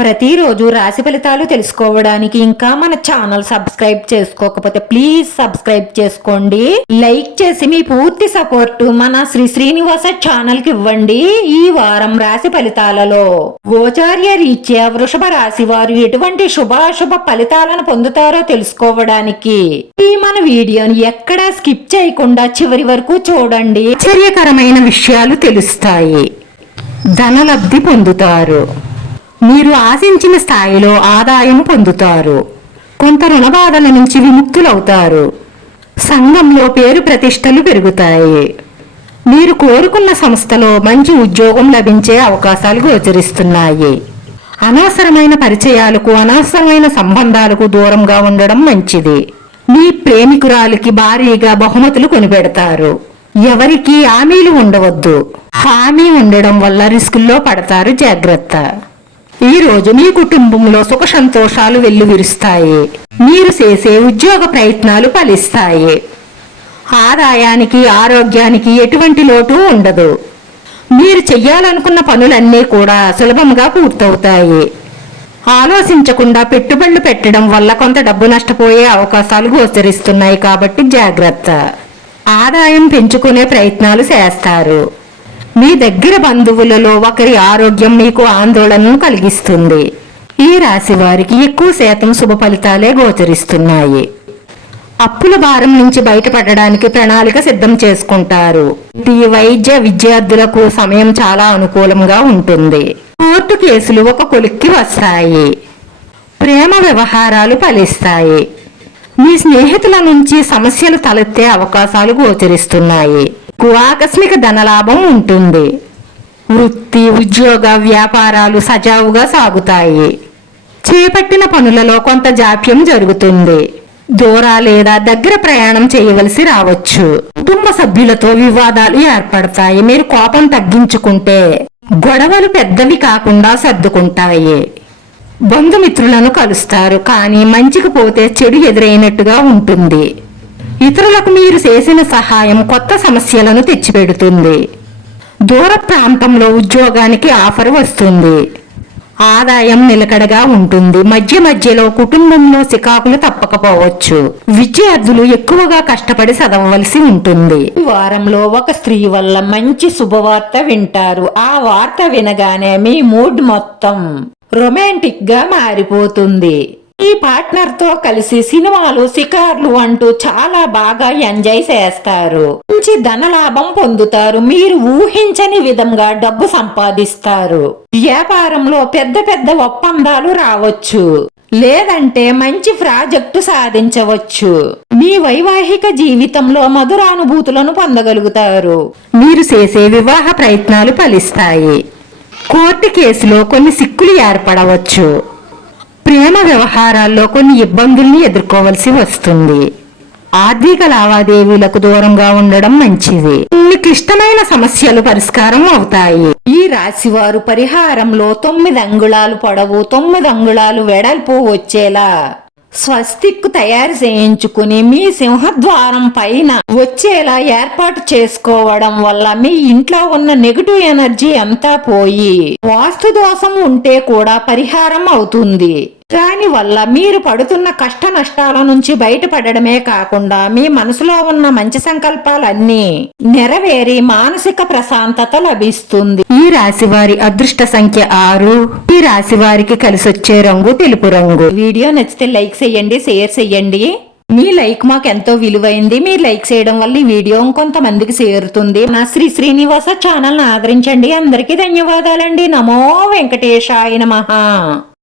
ప్రతిరోజు రాశి ఫలితాలు తెలుసుకోవడానికి ఇంకా మన ఛానల్ సబ్స్క్రైబ్ చేసుకోకపోతే ప్లీజ్ సబ్స్క్రైబ్ చేసుకోండి. లైక్ చేసి మీ పూర్తి సపోర్ట్ మన శ్రీ శ్రీనివాస ఛానల్కి ఇవ్వండి ఈ వారం రాశి ఫలితాలలో. గోచార్య రీత్యా వృషభ రాశి వారు ఎటువంటి శుభాశుభ ఫలితాలను పొందుతారో తెలుసుకోవడానికి ఈ మన వీడియోని ఎక్కడా స్కిప్ చేయకుండా చివరి వరకు చూడండి. ఆశ్చర్యకరమైన విషయాలు తెలుస్తాయి. ధనలబ్ధి పొందుతారు. మీరు ఆశించిన స్థాయిలో ఆదాయం పొందుతారు. కొంత రుణబాధల నుంచి విముక్తులవుతారు. సంఘంలో పేరు ప్రతిష్టలు పెరుగుతాయి. మీరు కోరుకున్న సంస్థలో మంచి ఉద్యోగం లభించే అవకాశాలు గోచరిస్తున్నాయి. అనవసరమైన పరిచయాలకు అనవసరమైన సంబంధాలకు దూరంగా ఉండడం మంచిది. మీ ప్రేమికురాలికి భారీగా బహుమతులు కొనిపెడతారు. ఎవరికి హామీలు ఉండవద్దు. హామీ ఉండడం వల్ల రిస్కుల్లో పడతారు జాగ్రత్త. ఈ రోజు మీ కుటుంబంలో సుఖ సంతోషాలు వెల్లువిరుస్తాయి మీరు చేసే ఉద్యోగ ప్రయత్నాలు ఫలిస్తాయి. ఆదాయానికి ఆరోగ్యానికి ఎటువంటి లోటు ఉండదు. మీరు చెయ్యాలనుకున్న పనులన్నీ కూడా సులభంగా పూర్తవుతాయి. ఆలోచించకుండా పెట్టుబడులు పెట్టడం వల్ల కొంత డబ్బు నష్టపోయే అవకాశాలు గోచరిస్తున్నాయి కాబట్టి జాగ్రత్త. ఆదాయం పెంచుకునే ప్రయత్నాలు చేస్తారు. మీ దగ్గర బంధువులలో ఒకరి ఆరోగ్యం మీకు ఆందోళనను కలిగిస్తుంది. ఈ రాశి వారికి ఎక్కువ శాతం శుభ ఫలితాలే గోచరిస్తున్నాయి. అప్పుల భారం నుంచి బయటపడడానికి ప్రణాళిక సిద్ధం చేసుకుంటారు. ఈ వైద్య విద్యార్థులకు సమయం చాలా అనుకూలంగా ఉంటుంది. కోర్టు కేసులు ఒక కొలిక్కి వస్తాయి. ప్రేమ వ్యవహారాలు ఫలిస్తాయి. మీ స్నేహితుల నుంచి సమస్యలు తలెత్తే అవకాశాలు గోచరిస్తున్నాయి. కు ఆకస్మిక ధనలాభం ఉంటుంది. వృత్తి ఉద్యోగ వ్యాపారాలు సజావుగా సాగుతాయి. చేపట్టిన పనులలో కొంత జాప్యం జరుగుతుంది. దూర లేదా దగ్గర ప్రయాణం చేయవలసి రావచ్చు. కుటుంబ సభ్యులతో వివాదాలు ఏర్పడతాయి. మీరు కోపం తగ్గించుకుంటే గొడవలు పెద్దవి కాకుండా సర్దుకుంటాయి. బంధుమిత్రులను కలుస్తారు. కానీ మంచికి పోతే చెడు ఎదురైనట్టుగా ఉంటుంది. ఇతరులకు మీరు చేసిన సహాయం కొత్త సమస్యలను తెచ్చిపెడుతుంది. దూర ప్రాంతంలో ఉద్యోగానికి ఆఫర్ వస్తుంది. ఆదాయం నిలకడగా ఉంటుంది. మధ్య మధ్యలో కుటుంబంలో సికాకులు తప్పకపోవచ్చు. విద్యార్థులు ఎక్కువగా కష్టపడి చదవవలసి ఉంటుంది. వారంలో ఒక స్త్రీ వల్ల మంచి శుభవార్త వింటారు. ఆ వార్త వినగానే మీ మూడ్ మొత్తం రొమాంటిక్గా మారిపోతుంది. ఈ పార్ట్నర్తో కలిసి సినిమాలు షికార్లు అంటూ చాలా బాగా ఎంజాయ్ చేస్తారు. మంచి ధనలాభం పొందుతారు. మీరు ఊహించని విధంగా డబ్బు సంపాదిస్తారు. వ్యాపారంలో పెద్ద పెద్ద ఒప్పందాలు రావచ్చు. లేదంటే మంచి ప్రాజెక్టు సాధించవచ్చు. మీ వైవాహిక జీవితంలో మధురానుభూతులను పొందగలుగుతారు. మీరు చేసే వివాహ ప్రయత్నాలు ఫలిస్తాయి. కోర్టు కేసులో కొన్ని సిక్కులు ఏర్పడవచ్చు. ప్రేమ వ్యవహారాల్లో కొన్ని ఇబ్బందుల్ని ఎదుర్కోవలసి వస్తుంది. ఆర్థిక లావాదేవీలకు దూరంగా ఉండడం మంచిది. కొన్ని క్లిష్టమైన సమస్యలు పరిష్కారం అవుతాయి. ఈ రాశి వారు పరిహారంలో తొమ్మిది అంగుళాలు పొడవు తొమ్మిది అంగుళాలు వెడల్పు వచ్చేలా స్వస్తిక్ తయారు చేయించుకుని మీ సింహద్వారం పైన వచ్చేలా ఏర్పాటు చేసుకోవడం వల్ల మీ ఇంట్లో ఉన్న నెగటివ్ ఎనర్జీ అంతా పోయి వాస్తు దోషం ఉంటే కూడా పరిహారం అవుతుంది. దాని వల్ల మీరు పడుతున్న కష్ట నష్టాల నుంచి బయటపడడమే కాకుండా మీ మనసులో ఉన్న మంచి సంకల్పాలన్నీ నెరవేరి మానసిక ప్రశాంతత లభిస్తుంది. ఈ రాశి వారి అదృష్ట సంఖ్య ఆరు. ఈ రాశి వారికి కలిసొచ్చే రంగు తెలుపు రంగు. వీడియో నచ్చితే లైక్ చేయండి షేర్ చేయండి. మీ లైక్ మాకు ఎంతో విలువైంది. మీరు లైక్ చేయడం వల్ల ఈ వీడియో ఇంకొంతమందికి చేరుతుంది. నా శ్రీ శ్రీనివాస ఛానల్ ఆదరించండి. అందరికీ ధన్యవాదాలండి. నమో వెంకటేశాయ నమః.